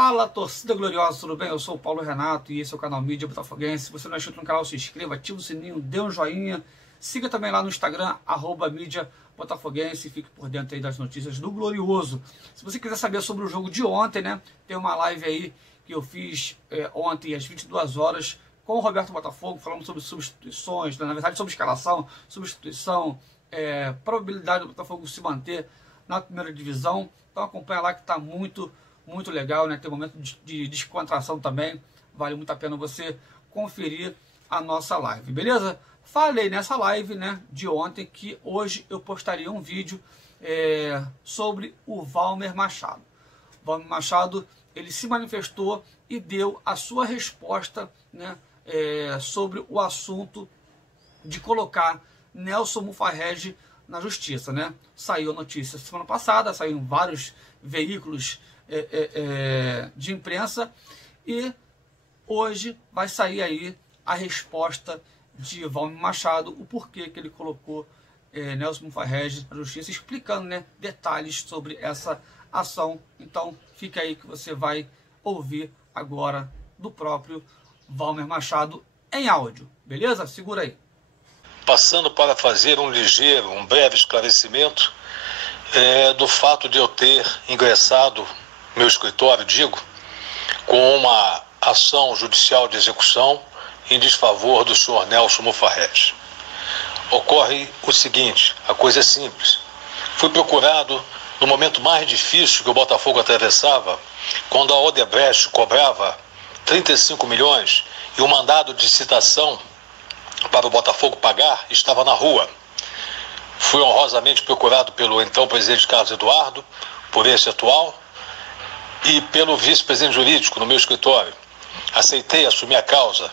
Fala, torcida gloriosa, tudo bem? Eu sou o Paulo Renato e esse é o canal Mídia Botafoguense. Se você não é inscrito no canal, se inscreva, ativa o sininho, dê um joinha. Siga também lá no Instagram, @Mídia Botafoguense, e fique por dentro aí das notícias do Glorioso. Se você quiser saber sobre o jogo de ontem, né? Tem uma live aí que eu fiz ontem às 22 horas com o Roberto Botafogo, falando sobre substituições, né? Na verdade sobre escalação, substituição, probabilidade do Botafogo se manter na primeira divisão. Então acompanha lá que está muito legal, né? Tem um momento de descontração também. Vale muito a pena você conferir a nossa live, beleza? Falei nessa live, né, de ontem que hoje eu postaria um vídeo sobre o Walmer Machado. O Walmer Machado, ele se manifestou e deu a sua resposta, né, sobre o assunto de colocar Nelson Mufarrege na justiça, né? Saiu a notícia semana passada, saiu em vários veículos de imprensa, e hoje vai sair aí a resposta de Walmer Machado, o porquê que ele colocou Nelson Mufarrege na justiça, explicando, né, detalhes sobre essa ação. Então fica aí que você vai ouvir agora do próprio Walmer Machado em áudio, beleza? Segura aí. Passando para fazer um breve esclarecimento do fato de eu ter ingressado meu escritório, com uma ação judicial de execução em desfavor do senhor Nelson Mufarrege. Ocorre o seguinte, a coisa é simples. Fui procurado no momento mais difícil que o Botafogo atravessava, quando a Odebrecht cobrava 35 milhões e o mandado de citação para o Botafogo pagar estava na rua. Fui honrosamente procurado pelo então presidente Carlos Eduardo, por esse atual, e pelo vice-presidente jurídico no meu escritório. Aceitei assumir a causa.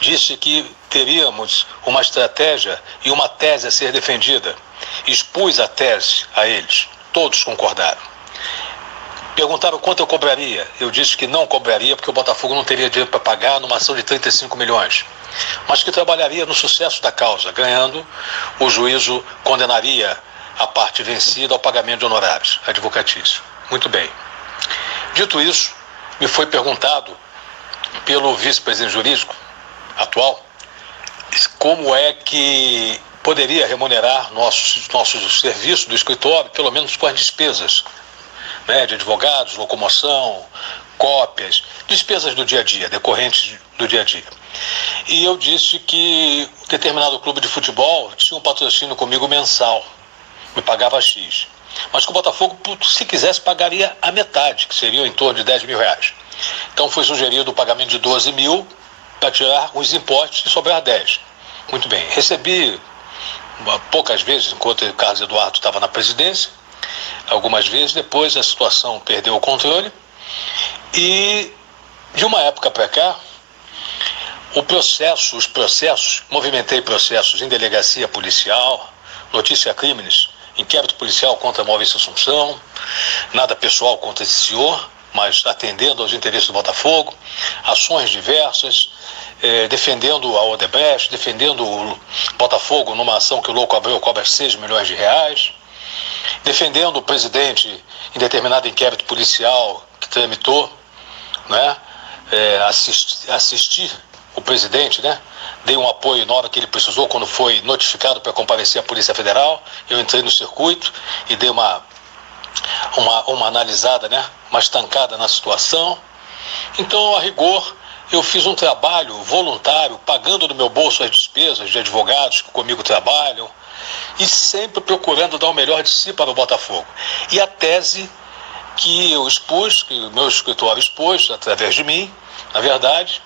Disse que teríamos uma estratégia e uma tese a ser defendida. Expus a tese a eles. Todos concordaram. Perguntaram quanto eu cobraria. Eu disse que não cobraria porque o Botafogo não teria dinheiro para pagar numa ação de 35 milhões. Mas que trabalharia no sucesso da causa. Ganhando, o juízo condenaria a parte vencida ao pagamento de honorários advocatícios. Muito bem. Dito isso, me foi perguntado pelo vice-presidente jurídico atual como é que poderia remunerar nossos serviços do escritório, pelo menos com as despesas, né, de advogados, locomoção, cópias, despesas do dia a dia, decorrentes do dia a dia. E eu disse que determinado clube de futebol tinha um patrocínio comigo mensal, me pagava X. Mas que o Botafogo, se quisesse, pagaria a metade, que seria em torno de 10 mil reais. Então foi sugerido o pagamento de 12 mil para tirar os impostos e sobrar 10. Muito bem. Recebi poucas vezes, enquanto o Carlos Eduardo estava na presidência, algumas vezes. Depois a situação perdeu o controle e, de uma época para cá, os processos, movimentei processos em delegacia policial, notícia crimes, inquérito policial contra a Maurício Assunção, nada pessoal contra esse senhor, mas atendendo aos interesses do Botafogo, ações diversas, defendendo a Odebrecht, defendendo o Botafogo numa ação que o Louco Abreu cobra 6 milhões de reais, defendendo o presidente em determinado inquérito policial que tramitou, né? Assistir o presidente, né? Dei um apoio na hora que ele precisou, quando foi notificado para comparecer à Polícia Federal. Eu entrei no circuito e dei uma analisada, né? Uma estancada na situação. Então, a rigor, eu fiz um trabalho voluntário, pagando do meu bolso as despesas de advogados que comigo trabalham, e sempre procurando dar o melhor de si para o Botafogo. E a tese que eu expus, que o meu escritório expôs, através de mim, na verdade,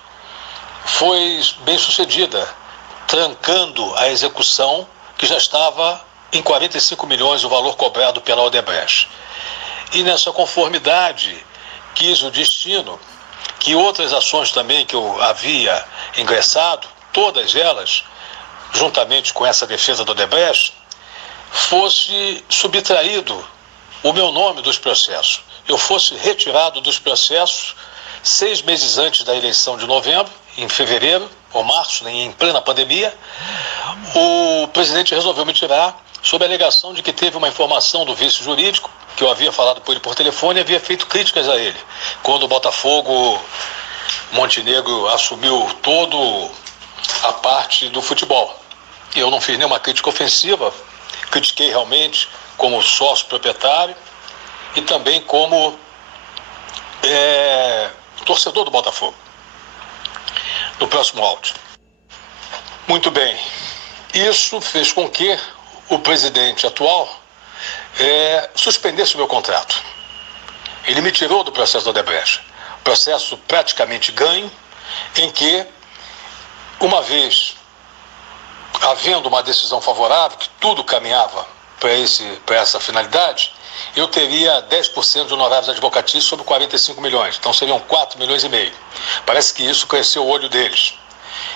foi bem sucedida, trancando a execução, que já estava em 45 milhões o valor cobrado pela Odebrecht. E nessa conformidade, quis o destino que outras ações também que eu havia ingressado, todas elas, juntamente com essa defesa do Odebrecht, fosse subtraído o meu nome dos processos. Eu fosse retirado dos processos 6 meses antes da eleição de novembro, em fevereiro ou março, em plena pandemia. O presidente resolveu me tirar sob a alegação de que teve uma informação do vice jurídico, que eu havia falado por ele por telefone e havia feito críticas a ele. Quando o Botafogo, Montenegro assumiu toda a parte do futebol. E eu não fiz nenhuma crítica ofensiva, critiquei realmente como sócio proprietário e também como torcedor do Botafogo. No próximo áudio. Muito bem. Isso fez com que o presidente atual suspendesse o meu contrato. Ele me tirou do processo da Odebrecht. Processo praticamente ganho, em que, uma vez havendo uma decisão favorável, que tudo caminhava para essa finalidade, eu teria 10% de honorários advocatícios sobre 45 milhões. Então seriam 4 milhões e meio. Parece que isso cresceu o olho deles.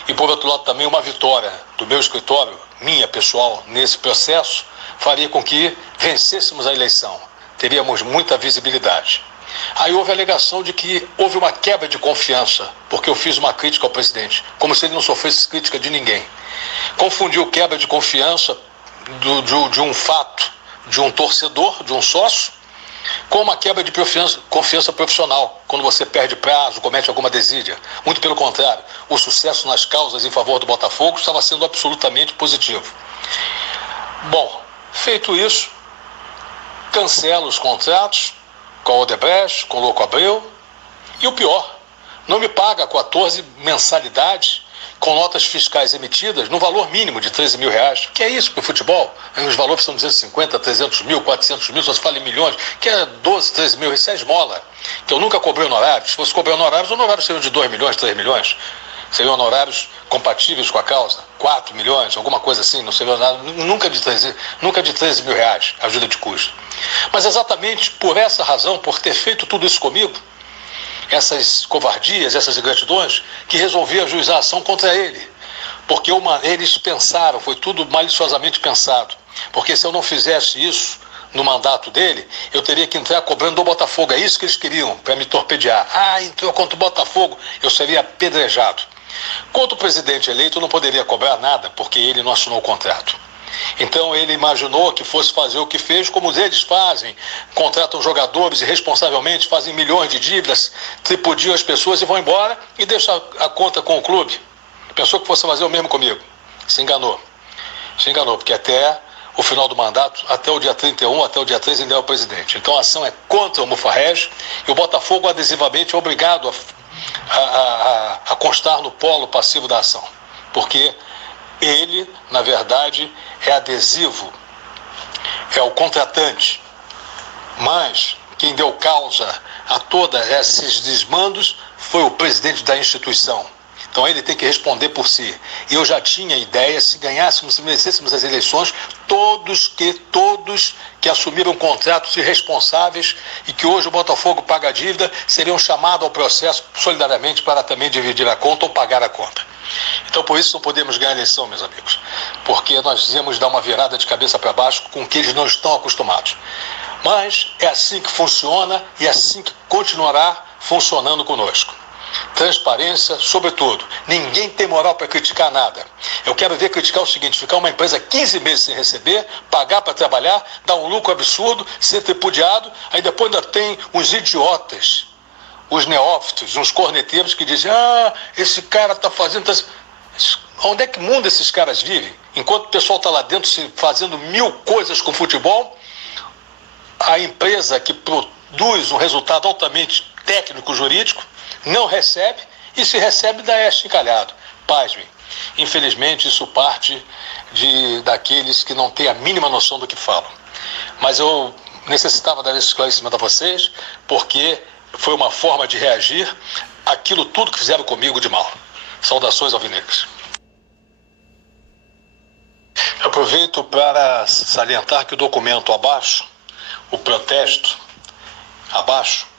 E, por outro lado, também uma vitória do meu escritório, minha pessoal, nesse processo, faria com que vencêssemos a eleição. Teríamos muita visibilidade. Aí houve a alegação de que houve uma quebra de confiança, porque eu fiz uma crítica ao presidente, como se ele não sofresse crítica de ninguém. Confundiu quebra de confiança de um fato, de um torcedor, de um sócio, com uma quebra de confiança profissional, quando você perde prazo, comete alguma desídia. Muito pelo contrário, o sucesso nas causas em favor do Botafogo estava sendo absolutamente positivo. Bom, feito isso, cancelo os contratos com a Odebrecht, com o Louco Abreu, e o pior, não me paga 14 mensalidades com notas fiscais emitidas no valor mínimo de 13 mil reais. Que é isso para o futebol? Os valores são 250, 300 mil, 400 mil, só se fala em milhões, que é 12, 13 mil, isso é esmola. Que eu nunca cobrei honorários. Se fosse cobrar honorários, os honorários seriam de 2 milhões, 3 milhões. Seriam honorários compatíveis com a causa, 4 milhões, alguma coisa assim, não seria nada, nunca de 13 mil reais, ajuda de custo. Mas exatamente por essa razão, por ter feito tudo isso comigo, essas covardias, essas ingratidões, que resolvi ajuizar a ação contra ele. Porque eles pensaram, foi tudo maliciosamente pensado. Porque se eu não fizesse isso no mandato dele, eu teria que entrar cobrando do Botafogo. É isso que eles queriam, para me torpedear. Entrou contra o Botafogo, eu seria apedrejado. Contra o presidente eleito, eu não poderia cobrar nada, porque ele não assinou o contrato. Então ele imaginou que fosse fazer o que fez, como eles fazem, contratam jogadores e responsavelmente fazem milhões de dívidas, tripudiam as pessoas e vão embora e deixam a conta com o clube. Pensou que fosse fazer o mesmo comigo. Se enganou, porque até o final do mandato, até o dia 31, até o dia 3, ainda é o presidente. Então a ação é contra o Mufarrege e o Botafogo adesivamente é obrigado a constar no polo passivo da ação, porque ele, na verdade, é adesivo, é o contratante. Mas quem deu causa a todos esses desmandos foi o presidente da instituição. Então ele tem que responder por si. E eu já tinha ideia, se ganhássemos, se vencêssemos as eleições, todos que assumiram contratos irresponsáveis e que hoje o Botafogo paga a dívida, seriam chamados ao processo solidariamente para também dividir a conta ou pagar a conta. Então, por isso, não podemos ganhar a eleição, meus amigos, porque nós íamos dar uma virada de cabeça para baixo com que eles não estão acostumados. Mas é assim que funciona e é assim que continuará funcionando conosco. Transparência, sobretudo. Ninguém tem moral para criticar nada. Eu quero ver criticar o seguinte: ficar uma empresa 15 meses sem receber, pagar para trabalhar, dar um lucro absurdo, ser tripudiado, aí depois ainda tem uns idiotas, os neófitos, uns corneteiros que dizem: esse cara está fazendo... Onde é que mundo esses caras vivem? Enquanto o pessoal está lá dentro fazendo mil coisas com futebol, a empresa que produz um resultado altamente técnico-jurídico não recebe, e se recebe daí é chincalhado. Pasmem, infelizmente isso parte daqueles que não têm a mínima noção do que falam. Mas eu necessitava dar esse esclarecimento a vocês, porque foi uma forma de reagir àquilo tudo que fizeram comigo de mal. Saudações alvinegras. Aproveito para salientar que o documento abaixo, o protesto abaixo,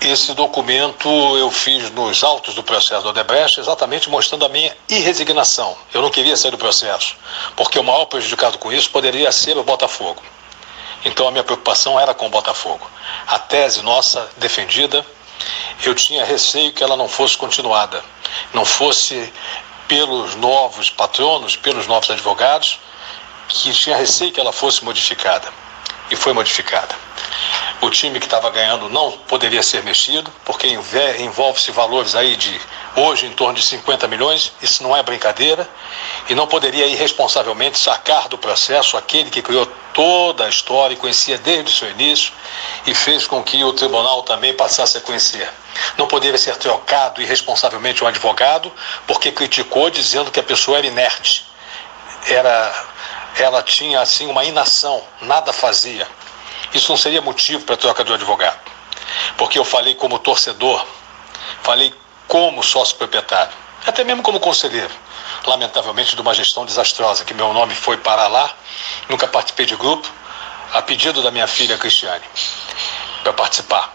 esse documento eu fiz nos autos do processo do Odebrecht, exatamente mostrando a minha irresignação. Eu não queria sair do processo, porque o maior prejudicado com isso poderia ser o Botafogo. Então a minha preocupação era com o Botafogo. A tese nossa defendida, eu tinha receio que ela não fosse continuada, não fosse pelos novos patronos, pelos novos advogados, que tinha receio que ela fosse modificada, e foi modificada. O time que estava ganhando não poderia ser mexido, porque envolve-se valores aí de, hoje, em torno de 50 milhões, isso não é brincadeira, e não poderia irresponsavelmente sacar do processo aquele que criou toda a história e conhecia desde o seu início e fez com que o tribunal também passasse a conhecer. Não poderia ser trocado irresponsavelmente um advogado, porque criticou dizendo que a pessoa era inerte. Ela tinha assim uma inação, nada fazia. Isso não seria motivo para troca de um advogado, porque eu falei como torcedor, falei como sócio proprietário, até mesmo como conselheiro, lamentavelmente de uma gestão desastrosa, que meu nome foi parar lá, nunca participei de grupo, a pedido da minha filha Cristiane, para participar.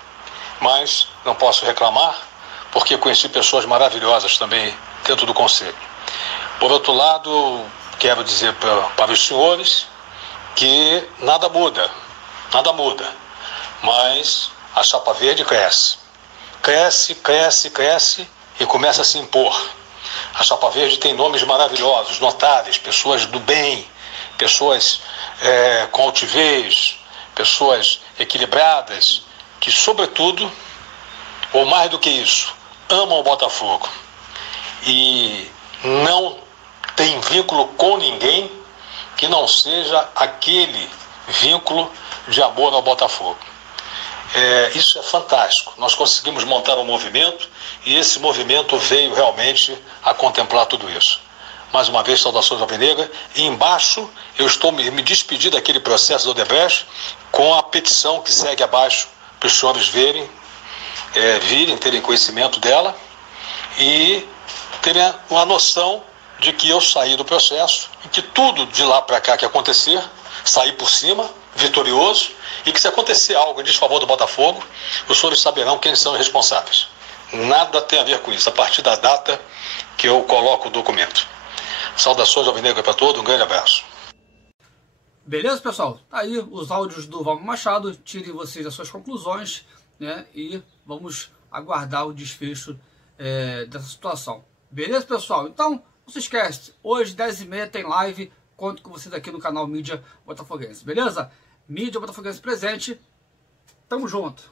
Mas não posso reclamar, porque conheci pessoas maravilhosas também dentro do conselho. Por outro lado, quero dizer para os senhores que nada muda, mas a chapa verde cresce e começa a se impor. A chapa verde tem nomes maravilhosos, notáveis, pessoas do bem, pessoas com altivez, pessoas equilibradas, que sobretudo, ou mais do que isso, amam o Botafogo e não tem vínculo com ninguém que não seja aquele vínculo de amor ao Botafogo. Isso é fantástico. Nós conseguimos montar um movimento e esse movimento veio realmente a contemplar tudo isso. Mais uma vez, saudações alvinegras. E embaixo, eu estou me despedindo daquele processo do Odebrecht com a petição que segue abaixo para os senhores virem, terem conhecimento dela e terem uma noção de que eu saí do processo e que tudo de lá para cá que acontecer, saí por cima, vitorioso, e que se acontecer algo em desfavor do Botafogo, os senhores saberão quem são os responsáveis. Nada tem a ver com isso, a partir da data que eu coloco o documento. Saudações alvinegras para todos, um grande abraço. Beleza, pessoal? Tá aí os áudios do Valmir Machado, tirem vocês as suas conclusões, né? E vamos aguardar o desfecho dessa situação. Beleza, pessoal? Então, não se esquece, hoje 10h30 tem live, conto com vocês aqui no canal Mídia Botafoguense, beleza? Mídia Botafoguense presente, tamo junto!